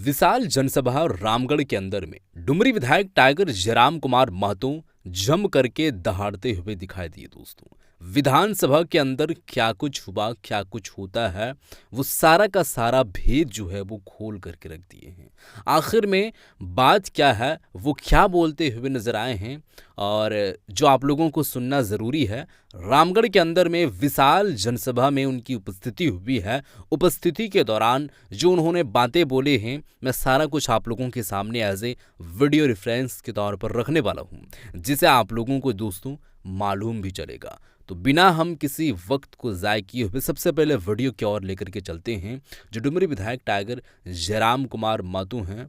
विशाल जनसभा रामगढ़ के अंदर में डुमरी विधायक टाइगर जयराम कुमार महतो जम करके दहाड़ते हुए दिखाई दिए। दोस्तों, विधानसभा के अंदर क्या कुछ हुआ, क्या कुछ होता है, वो सारा का सारा भेद जो है वो खोल करके रख दिए हैं। आखिर में बात क्या है, वो क्या बोलते हुए नजर आए हैं, और जो आप लोगों को सुनना ज़रूरी है, रामगढ़ के अंदर में विशाल जनसभा में उनकी उपस्थिति हुई है। उपस्थिति के दौरान जो उन्होंने बातें बोले हैं, मैं सारा कुछ आप लोगों के सामने एज ए वीडियो रेफरेंस के तौर पर रखने वाला हूं, जिसे आप लोगों को दोस्तों मालूम भी चलेगा। तो बिना हम किसी वक्त को ज़ाय किए हुए सबसे पहले वीडियो की ओर लेकर के चलते हैं। जो डुमरी विधायक टाइगर जयराम कुमार महतो हैं,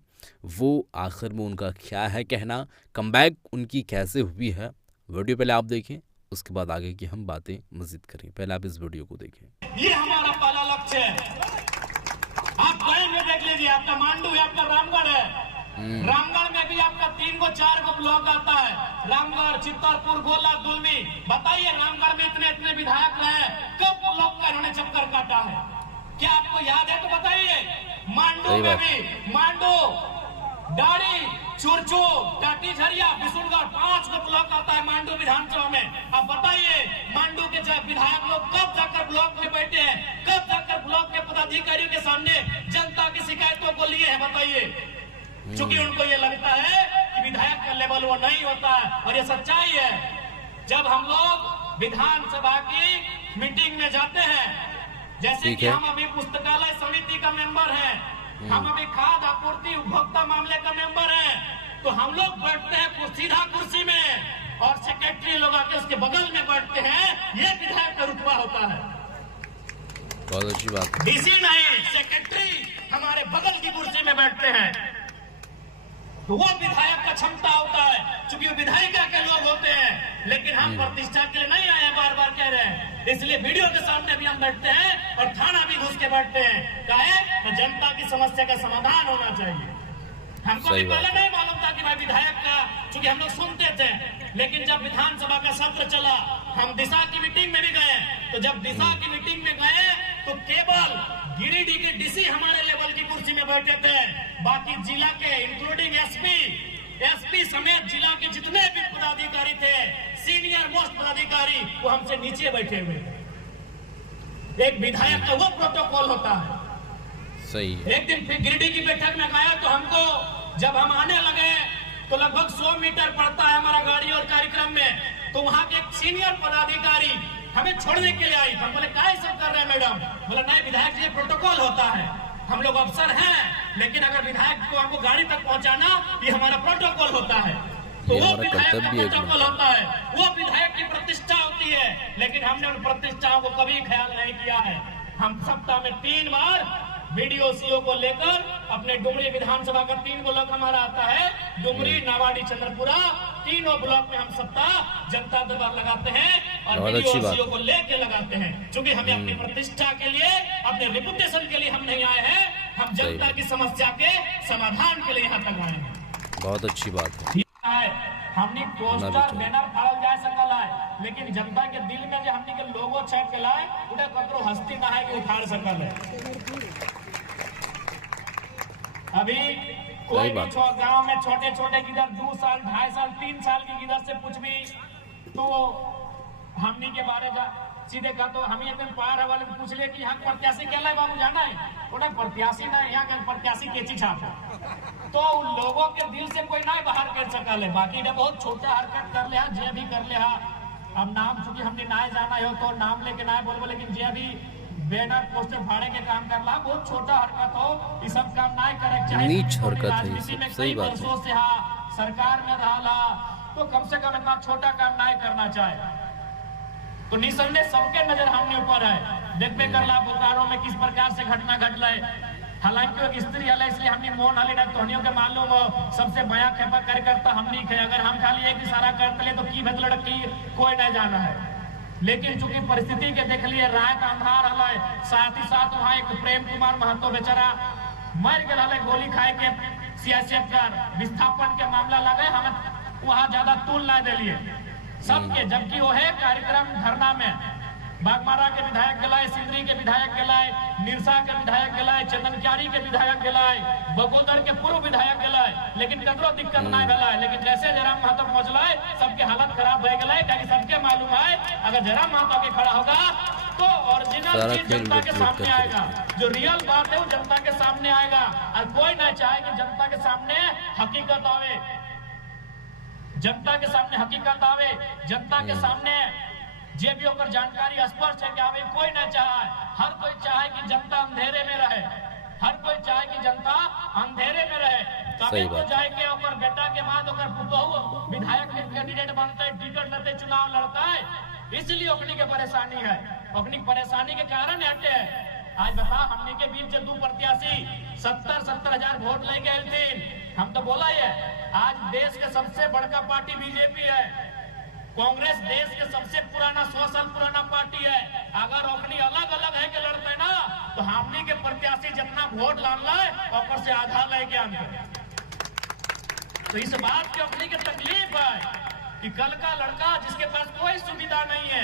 वो आखिर में उनका क्या है कहना, कमबैक उनकी कैसे हुई है, वीडियो पहले आप देखें, उसके बाद आगे की हम बातें मजीद करें। पहले आप इस वीडियो को देखें। ये हमारा पहला लक्ष्य है। आप लाइन में देख लीजिए, आपका मांडू है, आपका रामगढ़ है। रामगढ़ में भी आपका 3 को 4 को ब्लॉक आता है। रामगढ़, चित्तरपुर, गोला, दुलमी। बताइए, रामगढ़ में इतने इतने विधायक रहे, कब ब्लॉक का इन्होंने चक्कर काटा है? क्या आपको याद है तो बताइए। मांडू में भी, मांडू, डाड़ी, चुरचू, टाटी झरिया, बिशुनगढ़ 5 को ब्लॉक आता है मांडू विधानसभा में। अब बताइए, मांडू के विधायक लोग कब जाकर ब्लॉक में बैठे हैं, कब जाकर ब्लॉक के पदाधिकारियों के सामने जनता की शिकायतों को लिए हैं? बताइए। क्योंकि उनको ये लगता है कि विधायक का लेवल वो नहीं होता है, और ये सच्चाई है। जब हम लोग विधानसभा की मीटिंग में जाते हैं, जैसे कि हम अभी पुस्तकालय समिति का मेंबर हैं, हम अभी खाद्य आपूर्ति उपभोक्ता मामले का मेंबर हैं, तो हम लोग बैठते हैं सीधा कुर्सी में, और सेक्रेटरी लोग आके उसके बगल में बैठते हैं। ये विधायक का रुतबा होता है। बहुत अच्छी बात। डीसी नहीं, सेक्रेटरी हमारे बगल की कुर्सी में बैठते हैं, तो वो विधायक का क्षमता होता है, क्योंकि वो विधायिका के लोग होते हैं। लेकिन हम प्रतिष्ठा के लिए नहीं आए, बार बार कह रहे हैं, इसलिए वीडियो के सामने भी हम बैठते हैं और थाना भी घुस के बैठते हैं। काहे? तो जनता की समस्या का समाधान होना चाहिए। हमको भी पहले नहीं मालूम था कि भाई विधायक का, क्योंकि हम लोग सुनते थे, लेकिन जब विधानसभा का सत्र चला, हम दिशा की मीटिंग में भी गए, तो जब दिशा की मीटिंग में गए तो केवल गिरिडीह के डीसी हमारे लेवल की कुर्सी में बैठे थे, बाकी जिला के इंक्लूडिंग एसपी समेत जिला के जितने भी पदाधिकारी थे, सीनियर मोस्ट पदाधिकारी, वो हमसे नीचे बैठे हुए थे। एक विधायक का वो प्रोटोकॉल होता है। सही। एक दिन फिर गिरिडीह की बैठक में गया, तो हमको जब हम आने लगे तो लगभग 100 मीटर पड़ता है हमारा गाड़ी और कार्यक्रम में, तो वहां के एक सीनियर पदाधिकारी हमें छोड़ने के लिए आई। हम बोले क्या सब कर रहे हैं मैडम? बोले नहीं विधायक जी, प्रोटोकॉल होता है, हम लोग अफसर हैं, लेकिन अगर विधायक को हमको गाड़ी तक पहुंचाना, ये हमारा प्रोटोकॉल होता है। तो वो विधायक का प्रोटोकॉल होता है, वो विधायक की प्रतिष्ठा होती है। लेकिन हमने उन प्रतिष्ठाओं को कभी ख्याल नहीं किया है। हम सप्ताह में 3 बार वीडियो सीओ को लेकर अपने डुमरी विधानसभा का 3 ब्लॉक हमारा आता है, डुमरी, नावाडी, चंद्रपुरा, तीनों ब्लॉक में हम सप्ताह जनता दरबार लगाते हैं और वीडियो सीओ को लेके लगाते हैं। क्योंकि हमें अपनी प्रतिष्ठा के लिए, अपने रेपुटेशन के लिए हम नहीं आए हैं, हम जनता की समस्या के समाधान के लिए यहाँ तक आए हैं। बहुत अच्छी बात है। हमने पोस्टर बैनर फाड़ल जा सकल है, लेकिन जनता के दिल में जो हमने के लोगो छाप के लाए, उन्हें ककरो हस्ती ना है कि उखाड़ सकल है। अभी कोई भी गांव में छोटे छोटे गिदर 2 साल, 2.5 साल, 3 साल की गिदर से पूछ भी तो हमनी के बारे में सीधे कहा, तो हम एक दिन पार वाले पूछ ले कि यहाँ प्रत्याशी क्या है बाबू, जाना है? उन्हें प्रत्याशी ना, यहाँ के प्रत्याशी केची छाप, तो लोगों के दिल से कोई ना बाहर कर सकल है। बाकी ने बहुत छोटा हरकत कर लिया, जे भी कर लिया। अब नाम चूंकि हमने ना जाना हो तो नाम लेके ना बोल, लेकिन जे भी बैनर पोस्टर फाड़े के काम कर रहा, बहुत छोटा हरकत हो, ये सब काम ना करे चाहिए। नीच हरकत है, सही बात है। से सरकार में रहा, तो कम से कम इतना छोटा काम ना करना चाहे। तो निसंदेह सबके नजर हमने ऊपर है, देखते कर ला बोकारो में किस प्रकार से घटना घटल है। हालांकि एक स्त्री है, इसलिए हमने मोन हली ना, तोहनियों के मालूम हो, सबसे बया खेपा करता हम नहीं खे। अगर हम खाली एक इशारा करते ले तो की भेद लड़की कोई नहीं जाना है। लेकिन चूंकि परिस्थिति के देख लिए, रात अंधार हल, साथ ही साथ वहाँ एक प्रेम कुमार महतो बेचारा मर गए, गोली खाए के सीआईएसएफ का विस्थापन के मामला लगे, हमें वहाँ ज्यादा तूल ना दिलिए सबके, जबकि वो है कार्यक्रम धरना में बागमारा के विधायक गलाए, सिंदरी के विधायक गलाए, निरसा के विधायक गलाए, चंदनक्यारी के विधायक गलाए, बगोदर के पूर्व विधायक गलाए, लेकिन ककरो दिक्कत नहीं भेला। लेकिन जैसे जयराम महतो पहुंचलाए सबके हालत खराब हो गए, क्योंकि सबके मालूम है अगर जयराम महतो के खड़ा होगा तो ओरिजिनल चीज जनता के सामने आएगा, जो रियल बात है वो जनता के सामने आएगा। और कोई नहीं चाहे कि जनता के सामने हकीकत आवे, जनता के सामने हकीकत आवे, जनता के सामने जे भी होकर जानकारी स्पष्ट है कि आवे। कोई न चाहे, हर कोई चाहे कि जनता अंधेरे में रहे, हर कोई चाहे कि जनता अंधेरे में रहे। तभी तो जाए के ओकर बेटा के बाद ओकर पुतहु विधायक के कैंडिडेट बनता है, टिकट लेते चुनाव लड़ता है। इसलिए ओकनी के परेशानी है, ओकनी परेशानी के कारण हटे है। आज बता हमने के बीच दो प्रत्याशी 70-70 हजार वोट लेके आए थे। हम तो बोला है आज देश के सबसे बड़का पार्टी बीजेपी है, कांग्रेस देश के सबसे पुराना 100 साल पुराना पार्टी है। अगर ओकनी अलग अलग है के लड़ते ना तो हमने के प्रत्याशी जितना वोट लान लाए और से आधा लेके आने। तो इस बात की ओकनी की तकलीफ है कि कल का लड़का जिसके पास कोई सुविधा नहीं है,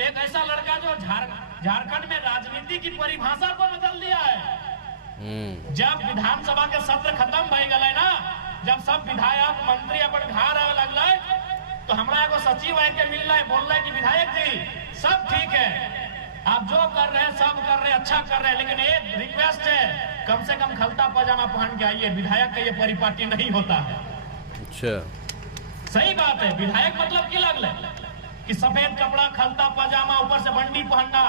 एक ऐसा लड़का जो झारखंड में राजनीति की परिभाषा को बदल दिया है। जब विधानसभा के सत्र खत्म भई गए ना, जब सब विधायक मंत्री अपन घर आवे लगल तो हमरा एगो सचिव है के मिल रहा है, बोल रहा है कि विधायक जी सब ठीक है, आप जो कर रहे हैं सब कर रहे हैं, अच्छा कर रहे हैं, लेकिन एक रिक्वेस्ट है कम से कम खलता पजामा पहन के आइए, विधायक का ये परिपाटी नहीं होता है। अच्छा सही बात है, विधायक मतलब की लगल कि सफेद कपड़ा खलता पजामा ऊपर से बंडी पहनना।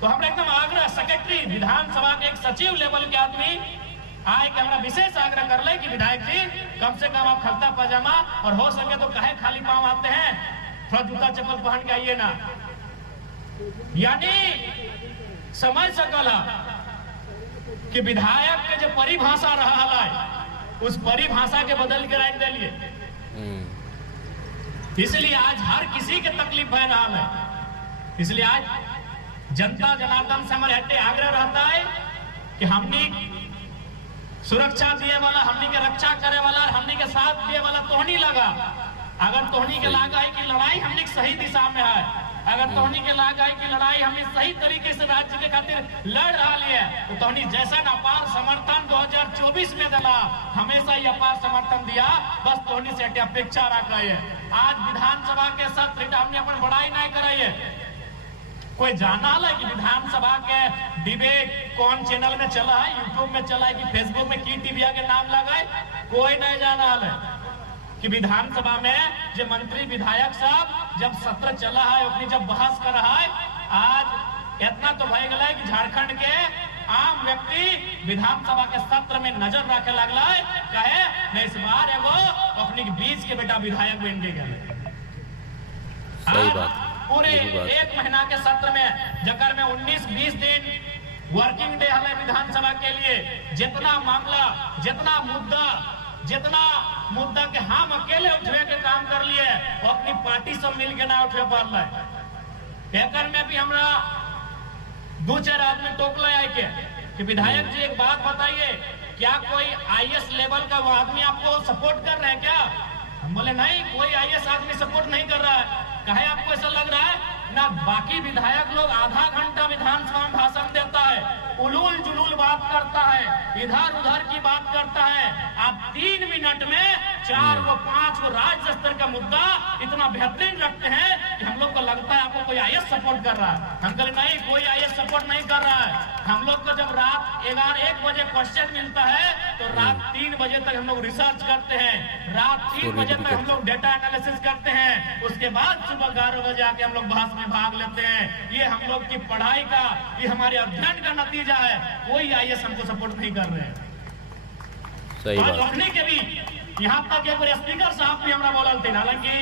तो हमरा एकदम आग्रह सेक्रेटरी विधानसभा के एक सचिव लेवल के आदमी आए कि हमरा विशेष आग्रह कर ले कि विधायक जी कम से कम आप खलता पजामा और हो सके तो कहे खाली पांव आते हैं, थोड़ा जूता चप्पल पहन के आइए ना। यानी समझ सकल कि विधायक के जो परिभाषा रहा है उस परिभाषा के बदल के रख दिलिए। इसलिए आज हर किसी के तकलीफ है रहा है। इसलिए आज जनता जनार्दन से हमारे हटे आग्रह रहता है कि हमने सुरक्षा दिए वाला, हमने के रक्षा करे वाला, हमने के साथ दिए वाला तोहनी लगा। अगर तोहनी के लागा है कि लड़ाई हमने सही दिशा में है, अगर तोहनी के लागा है कि लड़ाई हमने सही तरीके से राज्य के खातिर लड़ रहा है तो तोहनी जैसा अपार समर्थन 2024 में दिला, हमेशा ही अपार समर्थन दिया, बस तोहनी से अपेक्षा रख रहे है। आज विधानसभा के सत्र हमने अपन बड़ाई नहीं कराई है। कोई जाना है कि विधानसभा के डिबेट कौन चैनल में चला है, यूट्यूब में चला है कि फेसबुक में की टीवी के नाम लगा है, कोई नहीं जाना है कि विधानसभा में जो मंत्री विधायक साहब जब सत्र चला है अपनी जब बहस कर रहा है, आज इतना तो भय गया है कि झारखंड के आम व्यक्ति विधानसभा के सत्र में नजर रखे लगला है, कहे नहीं इस बार एगो अपनी बीच के बेटा विधायक बन के गए। पूरे एक महीना के सत्र में जकर में 19-20 दिन वर्किंग डे है विधानसभा के लिए, जितना मामला जितना मुद्दा के हम अकेले उठवे के काम कर लिए वो अपनी पार्टी सब मिल के ना उठे पार एकर में भी हमरा 2-4 आदमी टोकला आए के कि विधायक जी एक बात बताइए, क्या कोई आईएएस लेवल का वो आदमी आपको सपोर्ट कर रहे हैं क्या? हम बोले नहीं, कोई आईएएस आदमी सपोर्ट नहीं कर रहा है। कहे आपको ऐसा लग रहा है ना? बाकी विधायक लोग आधा घंटा विधानसभा में भाषण देता है, उलूल जुलूल बात करता है, इधर उधर की बात करता है, आप 3 मिनट में 4-5 राज्य स्तर का मुद्दा इतना बेहतरीन रखते हैं कि हम लोग को लगता है आपको कोई आईएएस सपोर्ट कर रहा है। हम कहे नहीं, कोई आईएएस सपोर्ट नहीं कर रहा है। हम लोग को जब रात 11-1 बजे क्वेश्चन मिलता है तो रात 3 बजे तक हम लोग रिसर्च करते हैं, रात 3 बजे तक हम लोग डेटा एनालिसिस करते हैं, उसके बाद सुबह 11 बजे आके हम लोग बहस में भाग लेते हैं। ये हम लोग की पढ़ाई का, ये हमारे अध्ययन का नतीजा है। कोई आईएएस हमको सपोर्ट नहीं कर रहे हैं। सही बात। रखने के भी यहाँ तक एक स्पीकर साहब भी हमारा बोलते हैं, हालांकि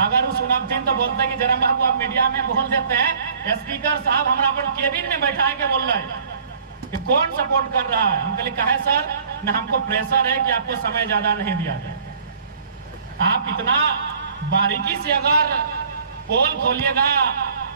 अगर वो सुनते हैं तो बोलते हैं कि जरा बाबू आप मीडिया में बोल देते हैं। स्पीकर साहब हमारा अपन केबिन में बैठा के बोल रहे हैं कि कौन सपोर्ट कर रहा है। हम कहले कहे सर न, हमको प्रेशर है कि आपको समय ज्यादा नहीं दिया जाए। आप इतना बारीकी से अगर पोल खोलिएगा,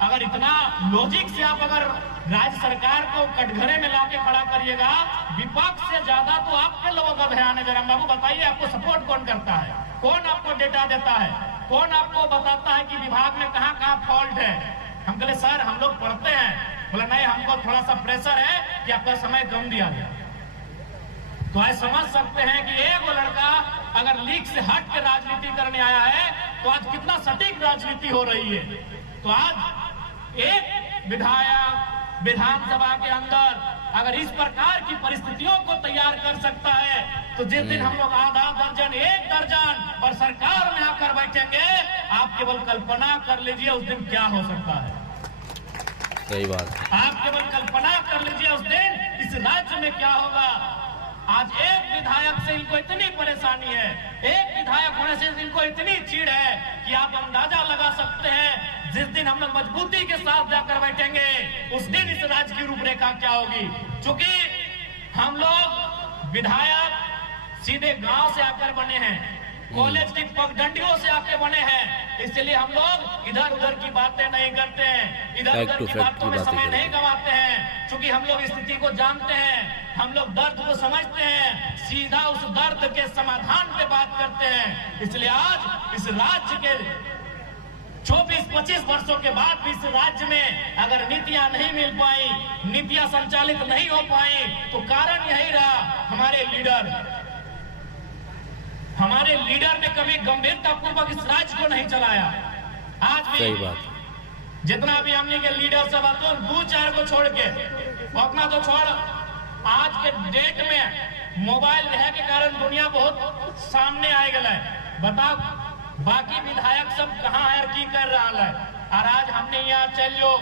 अगर इतना लॉजिक से आप अगर राज्य सरकार को कटघरे में लाके खड़ा करिएगा, विपक्ष से ज्यादा तो आपके लोगों का ध्यान है। जरा बाबू बताइए आपको सपोर्ट कौन करता है, कौन आपको डेटा देता है, कौन आपको बताता है कि विभाग में कहाँ कहाँ फॉल्ट है। हम कहे सर हम लोग पढ़ते हैं। बोला नहीं, हमको थोड़ा सा प्रेशर है कि आपका समय कम दिया गया। तो आज समझ सकते हैं कि एक वो लड़का अगर लीग से हट के राजनीति करने आया है तो आज कितना सटीक राजनीति हो रही है। तो आज एक विधायक विधानसभा के अंदर अगर इस प्रकार की परिस्थितियों को तैयार कर सकता है तो जिस दिन हम लोग आधा दर्जन, एक दर्जन और सरकार में आकर बैठेंगे, आप केवल कल्पना कर लीजिए उस दिन क्या हो सकता है। सही बात है। आप केवल कल्पना कर लीजिए उस दिन इस राज्य में क्या होगा। आज एक विधायक से इनको इतनी परेशानी है, एक विधायक होने से इनको इतनी चिढ़ है कि आप अंदाजा लगा सकते हैं जिस दिन हम लोग मजबूती के साथ जाकर बैठेंगे उस दिन इस राज्य की रूपरेखा क्या होगी। क्योंकि हम लोग विधायक सीधे गांव से आकर बने हैं, कॉलेज की पगडंडियों से आके बने हैं, इसलिए हम लोग इधर उधर की बातें नहीं करते हैं, इधर उधर की बातों में समय नहीं गंवाते हैं। क्योंकि हम लोग स्थिति को जानते हैं, हम लोग दर्द को समझते हैं, सीधा उस दर्द के समाधान पे बात करते हैं। इसलिए आज इस राज्य के 24-25 वर्षों के बाद भी इस राज्य में अगर नीतियां नहीं मिल पाई, नीतियां संचालित नहीं हो पाई तो कारण यही रहा हमारे लीडर ने कभी गंभीरता पूर्वक इस राज्य को नहीं चलाया। आज भी सही बात। जितना भी हमने के लीडर सब तो 2-4 को छोड़ के अपना तो छोड़, आज के डेट में मोबाइल रहे के कारण दुनिया बहुत सामने आ गया है। बताओ बाकी विधायक सब कहाँ है, की कर रहा है। और आज हमने यहाँ चलियो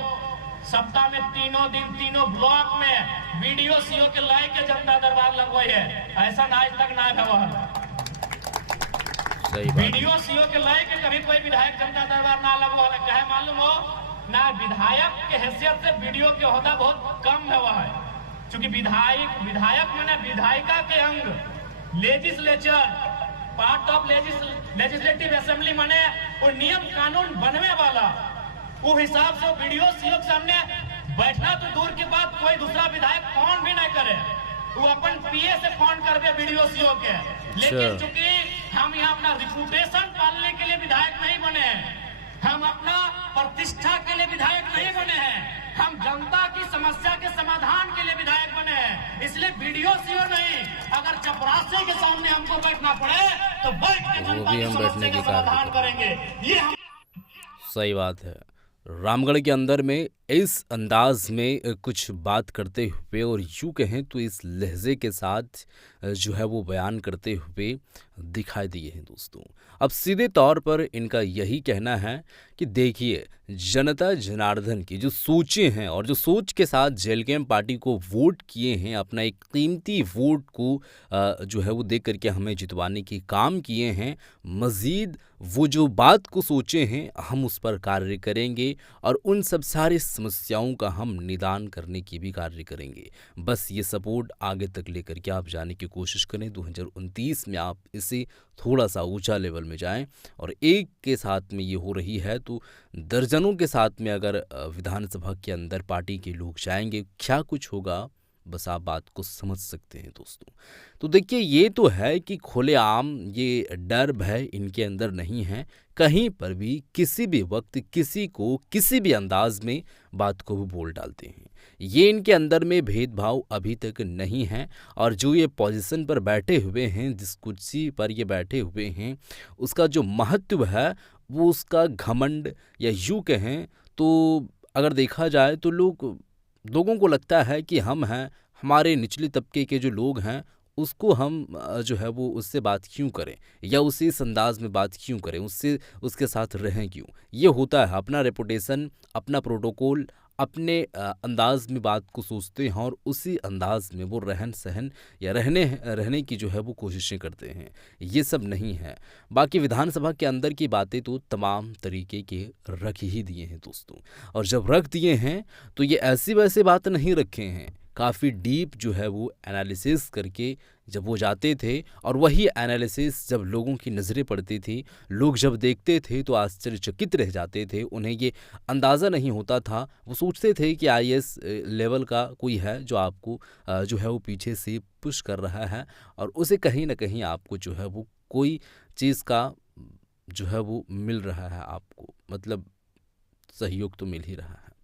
सप्ताह में 3 दिन 3 ब्लॉक में वीडियो सीओ के लाई के जनता दरबार लगवाई है। ऐसा आज तक ना व्यवहार। वीडियो सीओ के लाई के कभी कोई विधायक जनता दरबार ना लगवा है। कहे मालूम हो ना, विधायक के हैसियत से वीडियो के होता बहुत कम हुआ है। क्योंकि विधायक माने विधायिका के अंग, legislature part of legislative assembly माने वो नियम कानून बनने वाला, वो हिसाब से वीडियो सीओ के सामने बैठना तो दूर की बात, कोई दूसरा विधायक फोन भी नहीं करे, वो अपन पीए से फोन कर दे वीडियो सीओ के। लेकिन चूंकि हम यहाँ अपना रिपुटेशन पालने के लिए विधायक नहीं बने हैं, हम अपना प्रतिष्ठा के लिए विधायक नहीं बने हैं, हम जनता की समस्या के समाधान के लिए विधायक बने हैं। इसलिए वीडियो सीओ नहीं, अगर चपरासी के सामने हमको बैठना पड़े तो बैठ के जनता की समस्या का समाधान करेंगे। ये सही बात है। रामगढ़ के अंदर में इस अंदाज में कुछ बात करते हुए और यूँ कहें तो इस लहजे के साथ जो है वो बयान करते हुए दिखाई दिए हैं दोस्तों। अब सीधे तौर पर इनका यही कहना है कि देखिए जनता जनार्दन की जो सोचें हैं और जो सोच के साथ जेलकेम पार्टी को वोट किए हैं, अपना एक कीमती वोट को जो है वो दे करके हमें जितवाने के काम किए हैं, मज़ीद वो जो बात को सोचे हैं हम उस पर कार्य करेंगे और उन सब सारे समस्याओं का हम निदान करने की भी कार्य करेंगे। बस ये सपोर्ट आगे तक लेकर के आप जाने की कोशिश करें। 2029 में आप इसे थोड़ा सा ऊंचा लेवल में जाएं और एक के साथ में ये हो रही है तो दर्जनों के साथ में अगर विधानसभा के अंदर पार्टी के लोग जाएंगे, क्या कुछ होगा बस आप बात को समझ सकते हैं दोस्तों। तो देखिए ये तो है कि खुलेआम ये डर भय इनके अंदर नहीं है, कहीं पर भी किसी भी वक्त किसी को किसी भी अंदाज में बात को भी बोल डालते हैं। ये इनके अंदर में भेदभाव अभी तक नहीं है और जो ये पोजीशन पर बैठे हुए हैं, जिस कुर्सी पर ये बैठे हुए हैं, उसका जो महत्व है वो उसका घमंड या यूँ कहें तो अगर देखा जाए तो लोगों को लगता है कि हम हैं, हमारे निचले तबके के जो लोग हैं उसको हम जो है वो उससे बात क्यों करें या उसी इस अंदाज में बात क्यों करें, उसके साथ रहें क्यों। ये होता है अपना रेपुटेशन, अपना प्रोटोकॉल, अपने अंदाज में बात को सोचते हैं और उसी अंदाज में वो रहन सहन या रहने की जो है वो कोशिशें करते हैं। ये सब नहीं है। बाकी विधानसभा के अंदर की बातें तो तमाम तरीके के रख ही दिए हैं दोस्तों, और जब रख दिए हैं तो ये ऐसी वैसे बात नहीं रखे हैं, काफ़ी डीप जो है वो एनालिसिस करके जब वो जाते थे और वही एनालिसिस जब लोगों की नज़रें पड़ती थी, लोग जब देखते थे तो आश्चर्यचकित रह जाते थे। उन्हें ये अंदाज़ा नहीं होता था, वो सोचते थे कि आईएएस लेवल का कोई है जो आपको जो है वो पीछे से पुश कर रहा है और उसे कहीं ना कहीं आपको जो है वो कोई चीज़ का जो है वो मिल रहा है आपको, मतलब सहयोग तो मिल ही रहा है।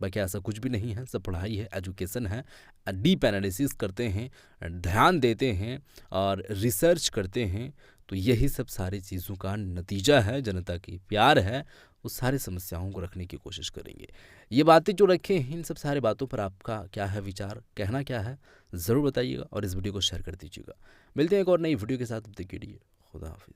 बाकी ऐसा कुछ भी नहीं है, सब पढ़ाई है, एजुकेशन है, डीप एनालिसिस करते हैं, ध्यान देते हैं और रिसर्च करते हैं, तो यही सब सारी चीज़ों का नतीजा है। जनता की प्यार है, उस सारी समस्याओं को रखने की कोशिश करेंगे। ये बातें जो रखे हैं, इन सब सारे बातों पर आपका क्या है विचार, कहना क्या है, ज़रूर बताइएगा और इस वीडियो को शेयर कर दीजिएगा। मिलते हैं एक और नई वीडियो के साथ, तब तक के लिए खुदा हाफिज़।